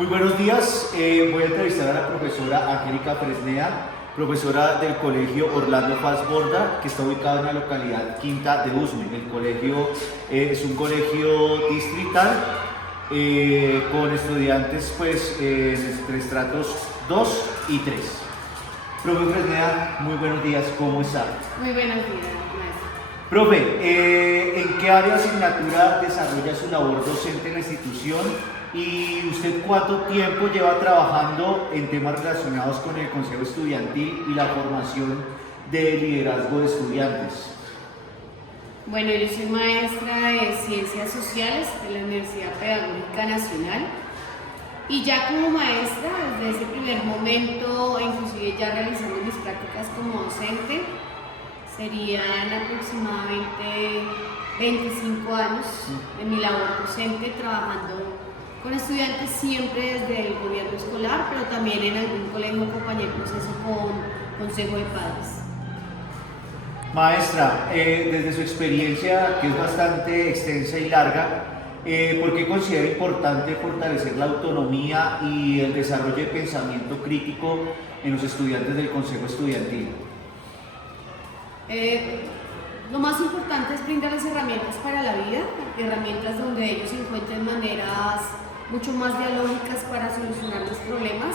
Muy buenos días, voy a entrevistar a la profesora Angélica Fresneda, profesora del Colegio Orlando Faz Borda, que está ubicado en la localidad Quinta de Usme. El colegio es un colegio distrital con estudiantes pues, entre estratos 2 y 3. Profe Fresneda, muy buenos días, ¿cómo está? Muy buenos días, maestro. Profe, ¿en qué área de asignatura desarrolla su labor docente en la institución? ¿Y usted cuánto tiempo lleva trabajando en temas relacionados con el Consejo Estudiantil y la formación de liderazgo de estudiantes? Bueno, yo soy maestra de Ciencias Sociales de la Universidad Pedagógica Nacional y ya como maestra, desde ese primer momento, inclusive ya realizando mis prácticas como docente, serían aproximadamente 25 años de mi labor docente trabajando con estudiantes siempre desde el gobierno escolar, pero también en algún colegio acompañé el proceso con Consejo de Padres. Maestra, desde su experiencia, que es bastante extensa y larga, ¿por qué considera importante fortalecer la autonomía y el desarrollo de pensamiento crítico en los estudiantes del Consejo Estudiantil? Lo más importante es brindarles herramientas para la vida, herramientas donde ellos encuentren maneras mucho más dialógicas para solucionar los problemas,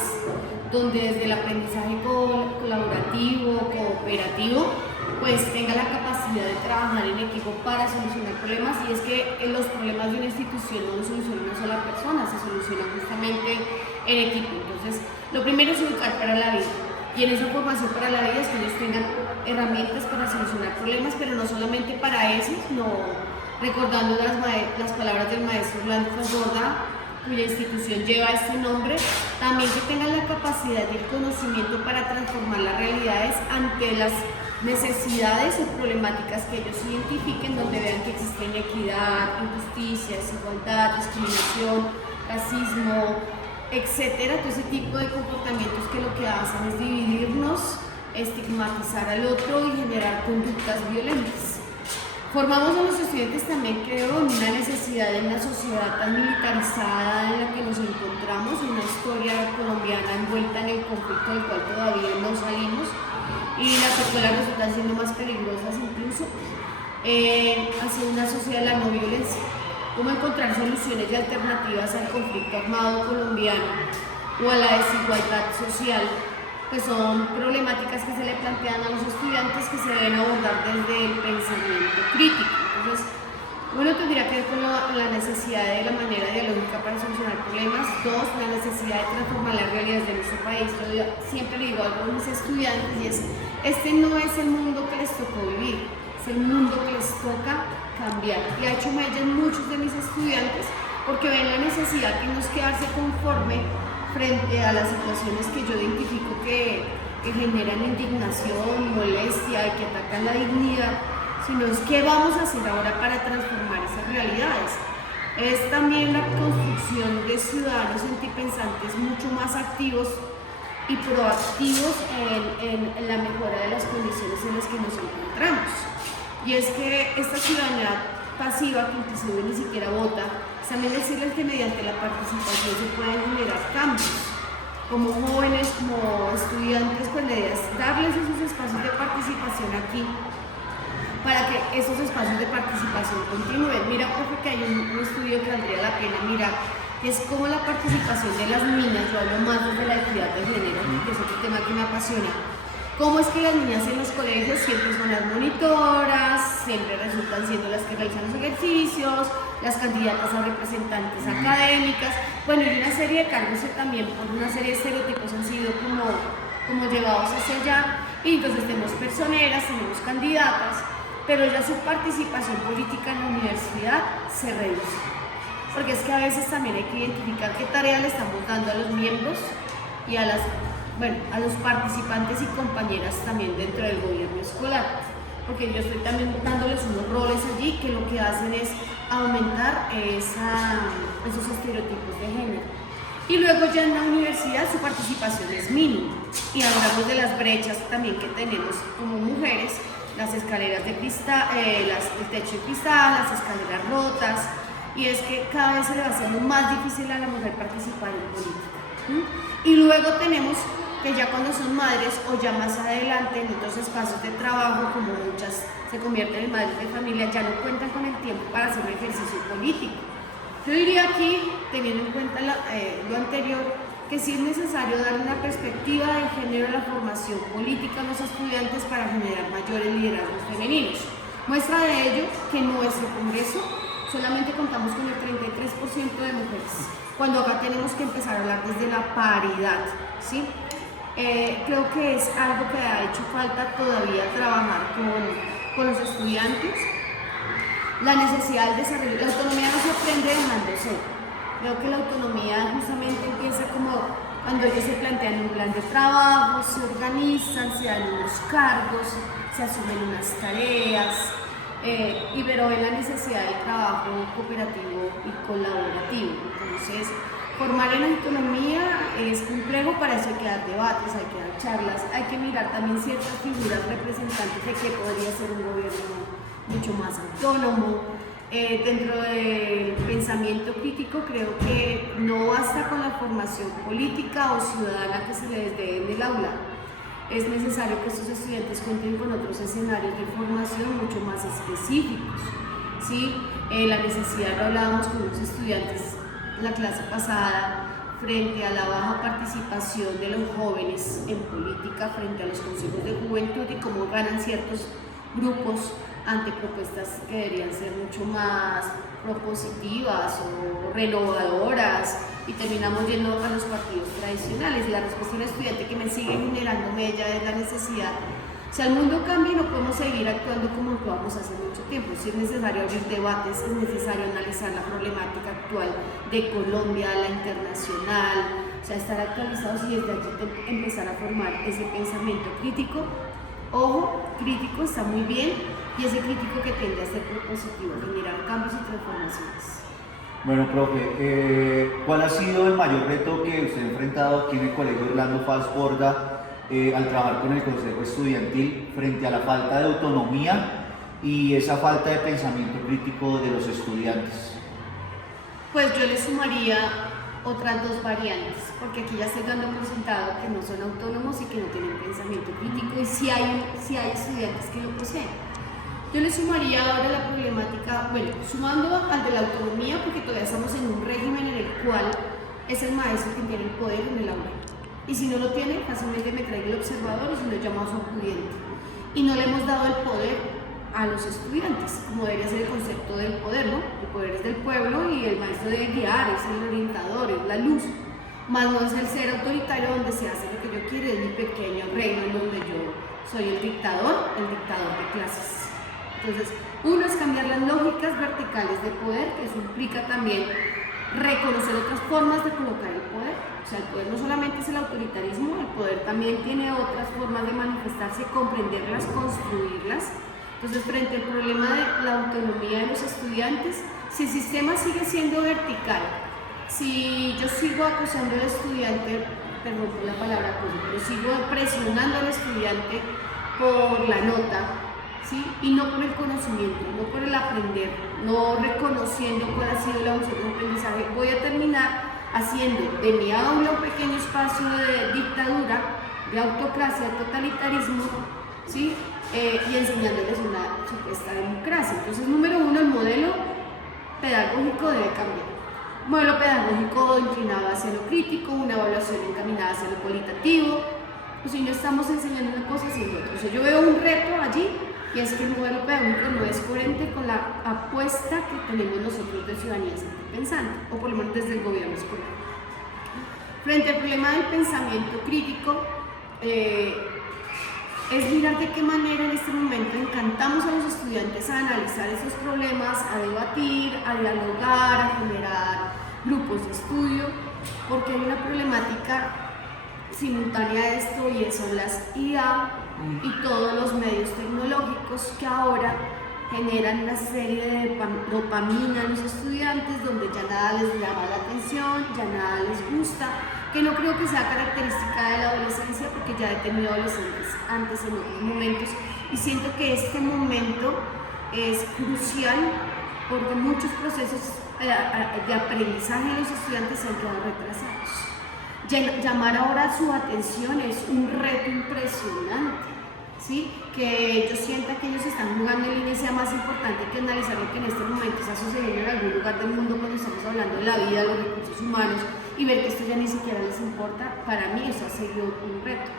donde desde el aprendizaje colaborativo, cooperativo, pues tenga la capacidad de trabajar en equipo para solucionar problemas. Y es que los problemas de una institución no los soluciona una sola persona, se solucionan justamente en equipo. Entonces, lo primero es educar para la vida. Y en esa formación para la vida es que ellos tengan herramientas para solucionar problemas, pero no solamente para eso, sino recordando las palabras del maestro Orlando Faz Borda, cuya institución lleva este nombre, también que tengan la capacidad y el conocimiento para transformar las realidades ante las necesidades o problemáticas que ellos identifiquen, donde vean que existe inequidad, injusticia, desigualdad, discriminación, racismo, etcétera, todo ese tipo de comportamientos que lo que hacen es dividirnos, estigmatizar al otro y generar conductas violentas. Formamos a los estudiantes también, creo, en una necesidad de una sociedad tan militarizada en la que nos encontramos, una historia colombiana envuelta en el conflicto del cual todavía no salimos y las secuelas resultan siendo más peligrosas incluso, hacia una sociedad de la no violencia. Cómo encontrar soluciones y alternativas al conflicto armado colombiano o a la desigualdad social, que son problemáticas que se le plantean a los estudiantes que se deben abordar desde el pensamiento crítico. Entonces, uno tendría que ver con la necesidad de la manera dialógica para solucionar problemas. Dos, la necesidad de transformar las realidades de nuestro país. Yo siempre le digo algo a mis estudiantes y es, este no es el mundo que les tocó vivir, es el mundo que les toca cambiar. Y ha hecho mella en muchos de mis estudiantes porque ven la necesidad que no es quedarse conforme frente a las situaciones que yo identifico que generan indignación, molestia y que atacan la dignidad, sino es qué vamos a hacer ahora para transformar esas realidades. Es también la construcción de ciudadanos antipensantes mucho más activos y proactivos en la mejora de las condiciones en las que nos encontramos. Y es que esta ciudadanía pasiva, que inclusive ni siquiera vota, también decirles que mediante la participación se pueden generar cambios. Como jóvenes, como estudiantes, pues la idea es darles esos espacios de participación aquí para que esos espacios de participación continúen. Mira, profe, que hay un estudio que valdría la pena mirar, que es como la participación de las niñas, yo hablo más desde la equidad de género, que es otro tema que me apasiona. Cómo es que las niñas en los colegios siempre son las monitoras, siempre resultan siendo las que realizan los ejercicios, las candidatas a representantes académicas, bueno, y una serie de cargos que también por una serie de estereotipos han sido como llevados hacia allá, y entonces tenemos personeras, tenemos candidatas, pero ya su participación política en la universidad se reduce, porque es que a veces también hay que identificar qué tarea le estamos dando a los miembros y a los participantes y compañeras también dentro del gobierno escolar, porque yo estoy también dándoles unos roles allí que lo que hacen es aumentar esos estereotipos de género. Y luego ya en la universidad su participación es mínima, y hablamos de las brechas también que tenemos como mujeres, las escaleras de cristal, el techo de cristal, las escaleras rotas, y es que cada vez se le va haciendo más difícil a la mujer participar en política. Y luego tenemos que ya cuando son madres o ya más adelante en otros espacios de trabajo, como muchas se convierten en madres de familia, ya no cuentan con el tiempo para hacer un ejercicio político. Yo diría aquí, teniendo en cuenta lo anterior, que sí es necesario dar una perspectiva de género a la formación política a los estudiantes para generar mayores liderazgos femeninos. Muestra de ello que en nuestro Congreso solamente contamos con el 33% de mujeres, cuando acá tenemos que empezar a hablar desde la paridad, ¿sí? Creo que es algo que ha hecho falta todavía trabajar con los estudiantes. La necesidad del desarrollo, la autonomía no se aprende dejando ser. Creo que la autonomía justamente empieza como cuando ellos se plantean un plan de trabajo, se organizan, se dan unos cargos, se asumen unas tareas, pero ven la necesidad del trabajo cooperativo y colaborativo. Entonces, formar en autonomía es complejo, para eso hay que dar debates, hay que dar charlas, hay que mirar también ciertas figuras representantes de que podría ser un gobierno mucho más autónomo. Dentro del pensamiento crítico creo que no basta con la formación política o ciudadana que se les dé en el aula. Es necesario que estos estudiantes cuenten con otros escenarios de formación mucho más específicos, ¿sí? La necesidad, lo hablábamos con los estudiantes la clase pasada, frente a la baja participación de los jóvenes en política, frente a los consejos de juventud y cómo ganan ciertos grupos ante propuestas que deberían ser mucho más propositivas o renovadoras, y terminamos yendo a los partidos tradicionales. Y la respuesta del estudiante que me sigue generando ella es la necesidad. Si el mundo cambia, no podemos seguir actuando como actuamos hace mucho tiempo. Si es necesario abrir debates, es necesario analizar la problemática actual de Colombia, la internacional, o sea, estar actualizados y desde allí empezar a formar ese pensamiento crítico. Ojo, crítico está muy bien, y ese crítico que tiende a ser propositivo, generar cambios y transformaciones. Bueno, profe, ¿cuál ha sido el mayor reto que usted ha enfrentado aquí en el Colegio Orlando Faz Borda al trabajar con el Consejo Estudiantil frente a la falta de autonomía y esa falta de pensamiento crítico de los estudiantes? Pues yo le sumaría otras dos variantes, porque aquí ya estoy dando por sentado que no son autónomos y que no tienen pensamiento crítico, y si hay estudiantes que lo poseen. Yo le sumaría ahora la problemática, bueno, sumando al de la autonomía, porque todavía estamos en un régimen en el cual es el maestro quien tiene el poder en el aula. Y si no lo tiene, fácilmente me traiga el observador y se lo llama a su acudiente. Y no le hemos dado el poder a los estudiantes, como debería ser el concepto del poder, ¿no? El poder es del pueblo y el maestro debe guiar, es el orientador, es la luz. Más no es el ser autoritario donde se hace lo que yo quiero, es mi pequeño reino en donde yo soy el dictador de clases. Entonces, uno es cambiar las lógicas verticales de poder, que eso implica también reconocer otras formas de colocar el poder. O sea, el poder no solamente es el autoritarismo, el poder también tiene otras formas de manifestarse, comprenderlas, construirlas. Entonces, frente al problema de la autonomía de los estudiantes, si el sistema sigue siendo vertical, si yo sigo acosando al estudiante, perdón por la palabra acoso, pero sigo presionando al estudiante por la nota, ¿sí? Y no por el conocimiento, no por el aprender, no reconociendo cuál ha sido la opción de aprendizaje, voy a terminar haciendo de mi aula un pequeño espacio de dictadura, de autocracia, de totalitarismo, ¿sí? Y enseñándoles una supuesta democracia. Entonces, número uno, el modelo pedagógico debe cambiar. Un modelo pedagógico inclinado hacia lo crítico, una evaluación encaminada hacia lo cualitativo. O si no estamos enseñando una cosa, haciendo otra. O sea, yo veo un reto allí, y es que el modelo pedagógico no es coherente con la apuesta que tenemos nosotros de ciudadanía pensante, o por lo menos desde el gobierno escolar. Frente al problema del pensamiento crítico, es mirar de qué manera en este momento encantamos a los estudiantes a analizar esos problemas, a debatir, a dialogar, a generar grupos de estudio, porque hay una problemática simultánea a esto, y son las IA y todos los medios tecnológicos que ahora generan una serie de dopamina en los estudiantes, donde ya nada les llama la atención, ya nada les gusta, que no creo que sea característica de la adolescencia, porque ya he tenido adolescentes antes en otros momentos, y siento que este momento es crucial porque muchos procesos de aprendizaje de los estudiantes se han quedado retrasados. Llamar ahora su atención es un reto impresionante, ¿sí? Que ellos sientan que ellos están jugando en línea sea más importante que analizar lo que en este momento está sucediendo en algún lugar del mundo cuando estamos hablando de la vida, de los recursos humanos, y ver que esto ya ni siquiera les importa. Para mí eso ha sido un reto.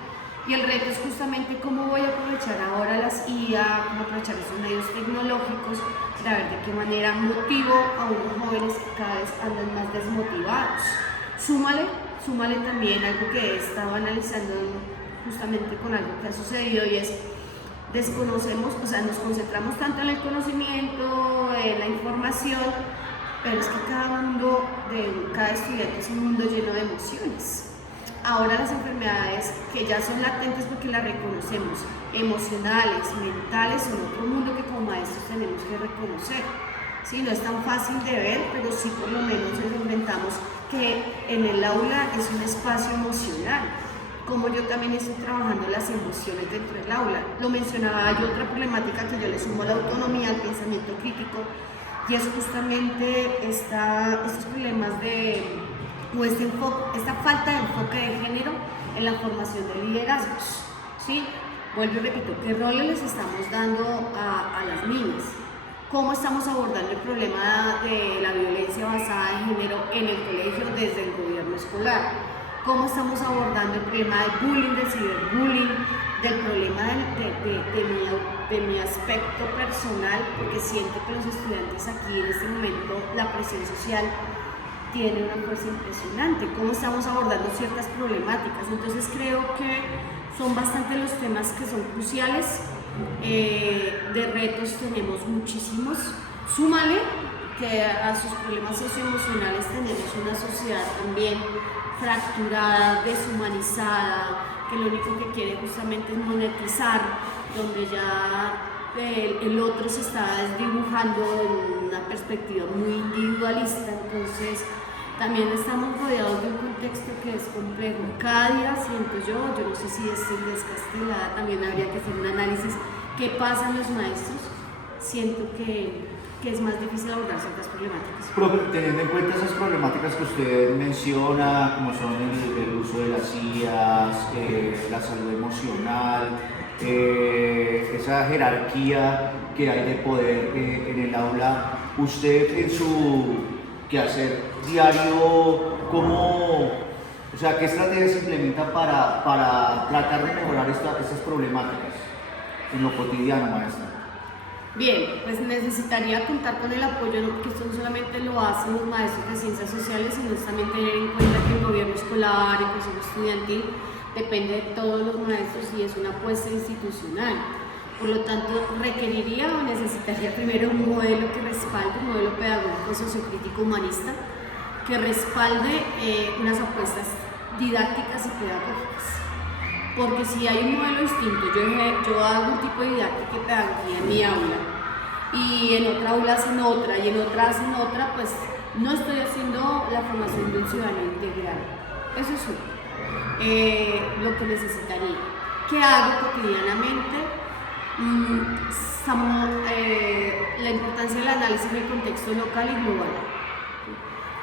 Y el reto es justamente cómo voy a aprovechar ahora las IA, cómo aprovechar esos medios tecnológicos para ver de qué manera motivo a unos jóvenes que cada vez andan más desmotivados. Súmale también algo que he estado analizando justamente con algo que ha sucedido, y es desconocemos, o sea, nos concentramos tanto en el conocimiento, en la información, pero es que cada estudiante es un mundo lleno de emociones. Ahora las enfermedades que ya son latentes porque las reconocemos, emocionales, mentales, son otro mundo que como maestros tenemos que reconocer. Sí, no es tan fácil de ver, pero sí por lo menos inventamos que en el aula es un espacio emocional. Como yo también estoy trabajando las emociones dentro del aula. Lo mencionaba, hay otra problemática que yo le sumo a la autonomía, al pensamiento crítico, y es justamente estos problemas o esta falta de enfoque de género en la formación de liderazgos, ¿sí? Vuelvo y repito, ¿qué roles les estamos dando a las niñas? ¿Cómo estamos abordando el problema de la violencia basada en género en el colegio desde el gobierno escolar? ¿Cómo estamos abordando el problema del bullying, del ciberbullying, del problema de mi aspecto personal? Porque siento que los estudiantes aquí en este momento, la presión social tiene una fuerza impresionante. ¿Cómo estamos abordando ciertas problemáticas? Entonces creo que son bastante los temas que son cruciales. De retos tenemos muchísimos. Súmale que a sus problemas socioemocionales tenemos una sociedad también fracturada, deshumanizada, que lo único que quiere justamente es monetizar, donde ya el otro se está desdibujando en una perspectiva muy individualista. Entonces también estamos rodeados de un contexto que es complejo. Cada día siento yo no sé si estoy descastelada, también habría que hacer un análisis. ¿Qué pasa en los maestros? Siento que es más difícil abordar ciertas problemáticas. Profe, teniendo en cuenta esas problemáticas que usted menciona, como son el uso de las IAs, la salud emocional, esa jerarquía que hay de poder en el aula, usted en su quehacer diario, ¿qué estrategias implementa para tratar de mejorar estas problemáticas en lo cotidiano, maestra? Bien, pues necesitaría contar con el apoyo, ¿no? Porque esto no solamente lo hacen los maestros de ciencias sociales, sino también tener en cuenta que el gobierno escolar, el consejo estudiantil, depende de todos los maestros y es una apuesta institucional. Por lo tanto, requeriría o necesitaría primero un modelo que respalde, un modelo pedagógico, sociocrítico, humanista, que respalde unas apuestas didácticas y pedagógicas. Porque si hay un modelo distinto, yo hago un tipo de didáctica y pedagogía en mi aula, y en otra aula hacen otra, y en otra hacen otra, pues no estoy haciendo la formación de un ciudadano integral. Eso es lo que necesitaría. ¿Qué hago cotidianamente? La importancia del análisis del contexto local y global.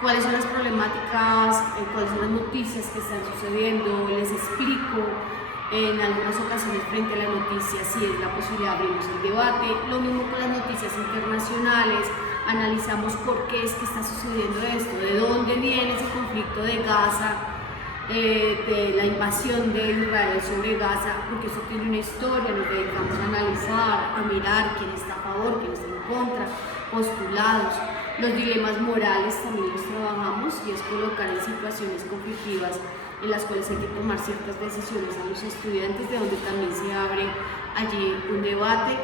¿Cuáles son las problemáticas? ¿Cuáles son las noticias que están sucediendo? Les explico. En algunas ocasiones frente a la noticia, si es la posibilidad, abrimos el debate. Lo mismo con las noticias internacionales, analizamos por qué es que está sucediendo esto, de dónde viene ese conflicto de Gaza, de la invasión de Israel sobre Gaza, porque eso tiene una historia. Nos dedicamos a analizar, a mirar quién está a favor, quién está en contra, postulados. Los dilemas morales también los trabajamos, y es colocar en situaciones conflictivas en las cuales hay que tomar ciertas decisiones a los estudiantes, de donde también se abre allí un debate.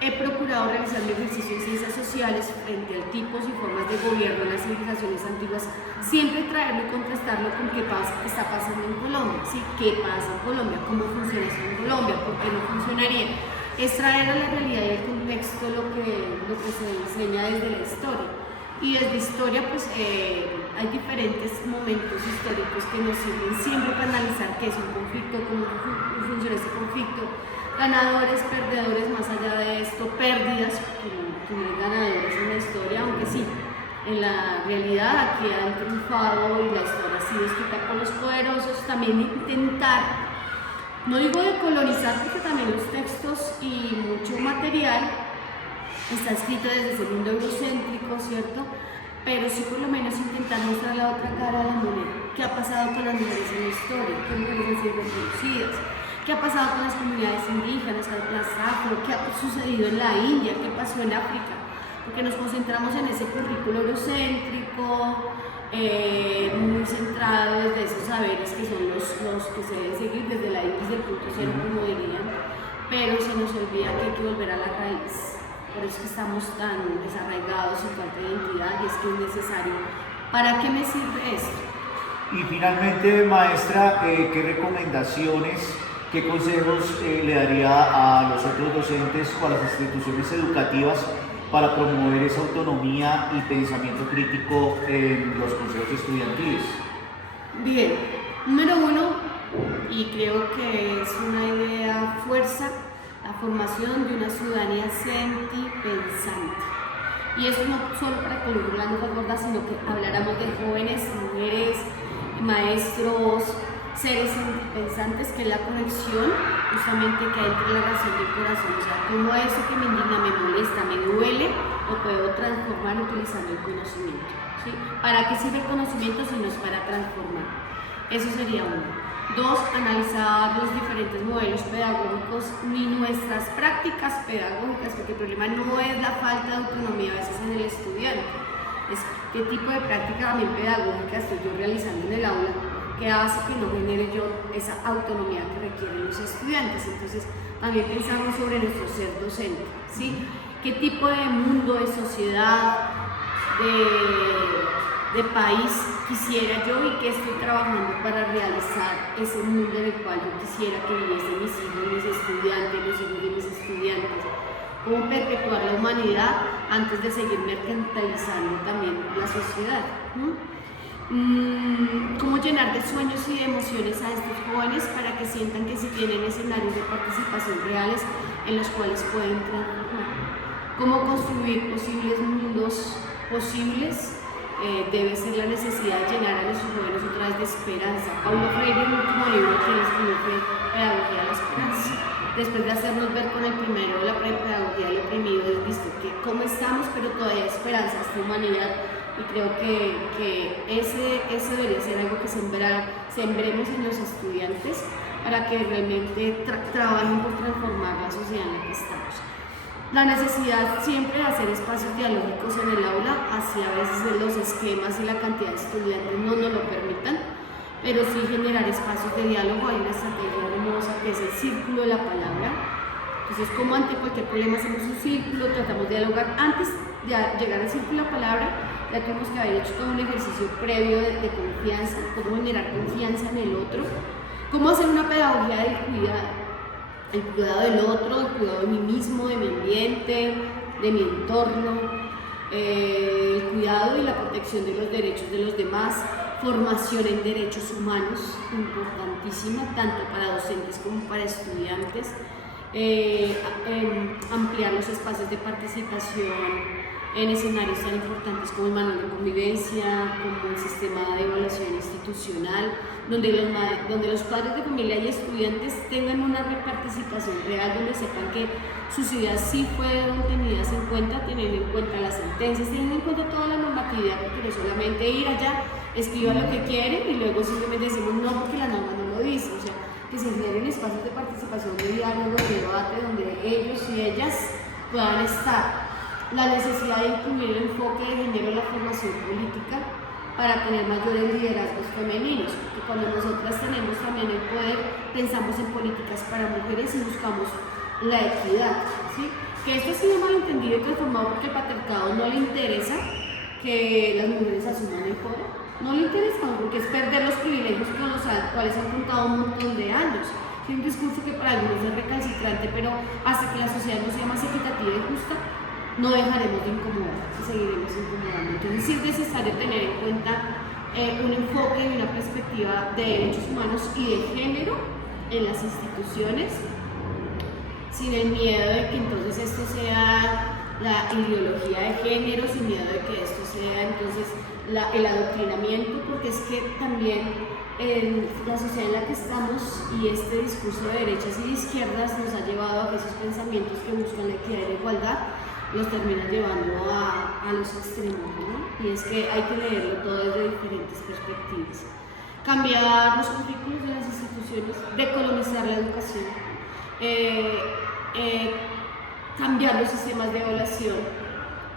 He procurado realizar mi ejercicio en ciencias sociales frente a tipos y formas de gobierno en las civilizaciones antiguas, siempre traerlo y contrastarlo con qué está pasando en Colombia, ¿sí? ¿Qué pasa en Colombia? ¿Cómo funciona esto en Colombia? ¿Por qué no funcionaría? Es traer a la realidad y al contexto lo que se enseña desde la historia. Y desde historia, pues hay diferentes momentos históricos que nos sirven siempre para analizar qué es un conflicto, cómo funciona ese conflicto, ganadores, perdedores, más allá de esto, pérdidas, que no hay ganadores en la historia, aunque sí, En la realidad aquí han triunfado y la historia ha sido escrita por los poderosos. También intentar, no digo de colonizar, porque también los textos y mucho material está escrito desde ese mundo eurocéntrico, ¿cierto? Pero sí por lo menos intentar mostrar la otra cara de la moneda. ¿Qué ha pasado con las mujeres en la historia? ¿Qué mujeres han sido reproducidas? ¿Qué ha pasado con las comunidades indígenas, las afro? ¿Qué ha sucedido en la India? ¿Qué pasó en África? Porque nos concentramos en ese currículo eurocéntrico, muy centrado desde esos saberes que son los que se deben seguir desde la desde el punto cero, como dirían, pero se nos olvida que hay que volver a la raíz. Por eso es que estamos tan desarraigados y falta de identidad, y es que es necesario. ¿Para qué me sirve esto? Y finalmente, maestra, ¿qué recomendaciones, qué consejos le daría a los otros docentes o a las instituciones educativas para promover esa autonomía y pensamiento crítico en los consejos estudiantiles? Bien, número uno, y creo que es una idea fuerza, la formación de una ciudadanía sentipensante. Y eso no solo para que lo Orlando Faz, sino que habláramos de jóvenes, mujeres, maestros, seres sentipensantes, que es la conexión justamente que hay entre la razón y el corazón. O sea, cómo eso que me indigna, me molesta, me duele, lo puedo transformar utilizando el conocimiento, ¿sí? ¿Para qué sirve el conocimiento si no es para transformar? Eso sería uno. Dos, analizar los diferentes modelos pedagógicos y nuestras prácticas pedagógicas, porque el problema no es la falta de autonomía a veces en el estudiante, es qué tipo de práctica también pedagógica estoy yo realizando en el aula, que hace que no genere yo esa autonomía que requieren los estudiantes. Entonces, también pensamos sobre nuestro ser docente, ¿sí? ¿Qué tipo de mundo, de sociedad, de país quisiera yo y que estoy trabajando para realizar ese mundo en el cual yo quisiera que viviesen mis hijos, mis estudiantes, los hijos de mis estudiantes? ¿Cómo perpetuar la humanidad antes de seguir mercantilizando también la sociedad? ¿Cómo llenar de sueños y de emociones a estos jóvenes para que sientan que sí tienen escenarios de participación reales en los cuales pueden transformar? ¿Cómo construir posibles mundos posibles? Debe ser la necesidad de llenar a los jóvenes otra vez de esperanza. Paulo Freire, el último libro que él escribió fue Pedagogía de la Esperanza. Después de hacernos ver con el primero la pedagogía del oprimido, es visto que cómo estamos, pero todavía hay esperanza, esta humanidad. Y creo que ese debería ser algo que sembremos en los estudiantes para que realmente trabajen por transformar la sociedad en la que estamos. La necesidad siempre de hacer espacios dialógicos en el aula, así a veces los esquemas y la cantidad de estudiantes no nos lo permitan, pero sí generar espacios de diálogo. Hay una estrategia hermosa que es el círculo de la palabra. Entonces, como ante cualquier problema hacemos un círculo, tratamos de dialogar. Antes de llegar al círculo de la palabra, ya tuvimos que haber hecho todo un ejercicio previo de confianza, cómo generar confianza en el otro, cómo hacer una pedagogía del cuidado. El cuidado del otro, el cuidado de mí mismo, de mi ambiente, de mi entorno, el cuidado y la protección de los derechos de los demás, formación en derechos humanos, importantísima, tanto para docentes como para estudiantes, ampliar los espacios de participación en escenarios tan importantes como el manual de convivencia, como el sistema de evaluación institucional, donde los padres de familia y estudiantes tengan una participación real, donde sepan que sus ideas sí fueron tenidas en cuenta, teniendo en cuenta las sentencias, teniendo en cuenta toda la normatividad, porque no solamente ir allá, escriban lo que quieren y luego simplemente decimos no porque la norma no lo dice. O sea, que se generen espacios de participación, de diálogo, de debate, donde ellos y ellas puedan estar. La necesidad de incluir el enfoque de género en la formación política para tener mayores liderazgos femeninos, porque cuando nosotras tenemos también el poder, pensamos en políticas para mujeres y buscamos la equidad, ¿sí? Que esto ha sido malentendido y transformado porque el patriarcado no le interesa que las mujeres asuman el poder, no le interesa, porque es perder los privilegios con los cuales han contado un montón de años. Es un discurso que para algunos es recalcitrante, pero hasta que la sociedad no sea más equitativa y justa, no dejaremos de incomodar y seguiremos incomodando. Entonces sí es necesario tener en cuenta un enfoque y una perspectiva de derechos humanos y de género en las instituciones, sin el miedo de que entonces esto sea la ideología de género sin miedo de que esto sea entonces el adoctrinamiento, porque es que también en la sociedad en la que estamos y este discurso de derechas y de izquierdas nos ha llevado a que esos pensamientos que buscan la equidad y la igualdad los terminan llevando a los extremos, ¿no? Y es que hay que leerlo todo desde diferentes perspectivas. Cambiar los currículos de las instituciones, decolonizar la educación, cambiar los sistemas de evaluación,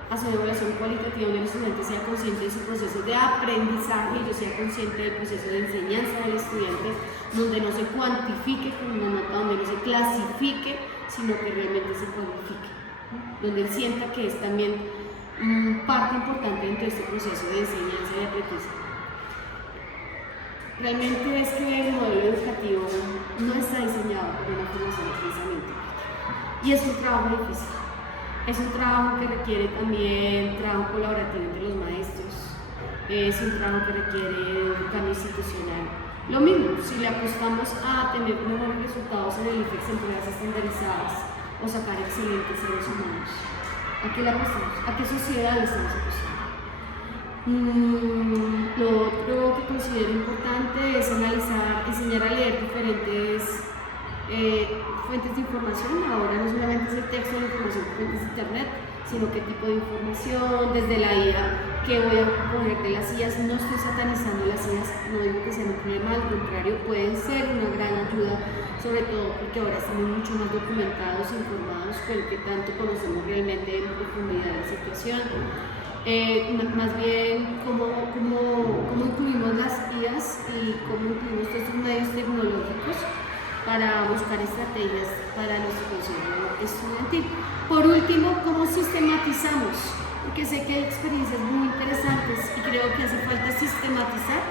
hacer una evaluación cualitativa donde el estudiante sea consciente de su proceso de aprendizaje y yo sea consciente del proceso de enseñanza del estudiante, donde no se cuantifique con una nota, donde no se clasifique, sino que realmente se cuantifique, ¿no? Donde él sienta que es también parte importante dentro de este proceso de enseñanza y de aprendizaje. Realmente es que el modelo educativo no está diseñado para una formación de pensamiento y es un trabajo difícil. Es un trabajo que requiere también trabajo colaborativo entre los maestros, es un trabajo que requiere un cambio institucional. Lo mismo, si le apostamos a tener mejores resultados en el IFEX en pruebas estandarizadas o sacar excelentes seres humanos, ¿a qué le apostamos? ¿A qué sociedad le estamos apostando? Lo otro que considero importante es enseñar a leer diferentes fuentes de información. Ahora no solamente es el texto de la información de fuentes de internet, sino qué tipo de información, desde la IA, que voy a poner de las IAs. No estoy satanizando las IAs, no digo que sean un problema, al contrario, pueden ser una gran ayuda, sobre todo porque ahora estamos mucho más documentados, informados, pero que tanto conocemos realmente en profundidad la situación. Más bien cómo incluimos las IAs y cómo incluimos todos estos medios tecnológicos para buscar estrategias para nuestro consejo estudiantil. Por último, ¿cómo sistematizamos? Porque sé que hay experiencias muy interesantes y creo que hace falta sistematizar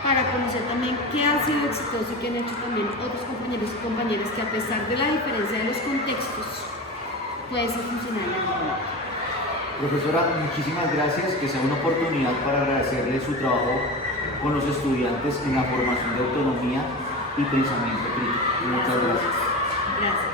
para conocer también qué ha sido exitoso y qué han hecho también otros compañeros y compañeras que a pesar de la diferencia de los contextos puede ser funcional en algún momento. Profesora, muchísimas gracias, que sea una oportunidad para agradecerle su trabajo con los estudiantes en la formación de autonomía y pensamiento crítico. Muchas gracias. Gracias.